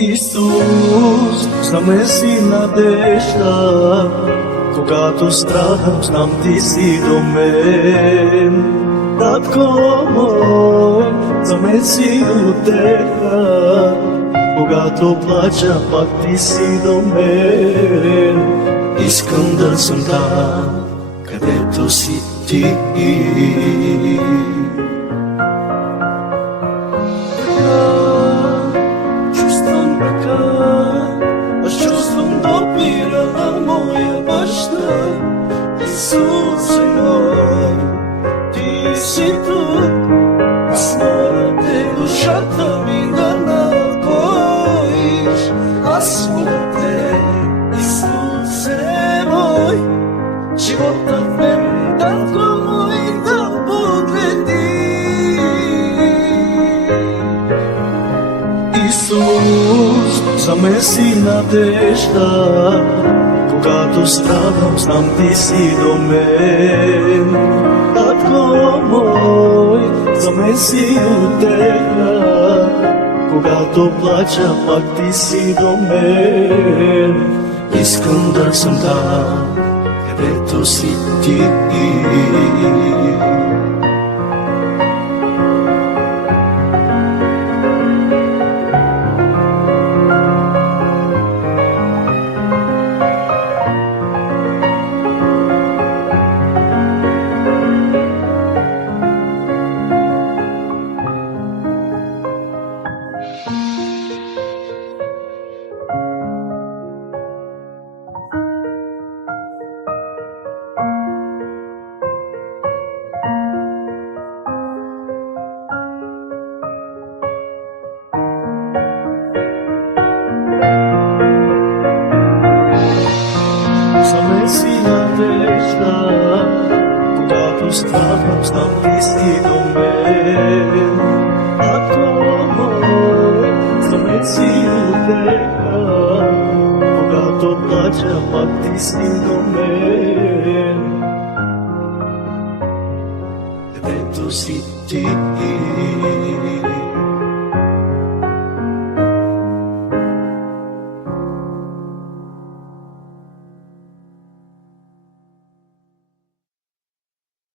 Исус, знаме си надежда, когато страдам, знам ти си до мен. Татко мой, знаме си утеха, когато плача, пак ти си до мен. Искам да съм там, където си ти. Чувствам така, аз чувствам допира на моя баща. Исусе мой, ти си тук, аз моля те душата ми да напоиш. Аз моля те, Исусе мой, живота в мен, татко мой, да подвети. Исус, знаме си надежда, когато страдам, знам ти си до мен. Татко мой, знаме си утеха, когато плача, пак ти си до мен. Искам да съм там, където си ти. Знаме си надежда, когато страдам, знам ти си до мен. Татко мой, знаме си утеха, когато плача, пак ти си до мен. Където си ти.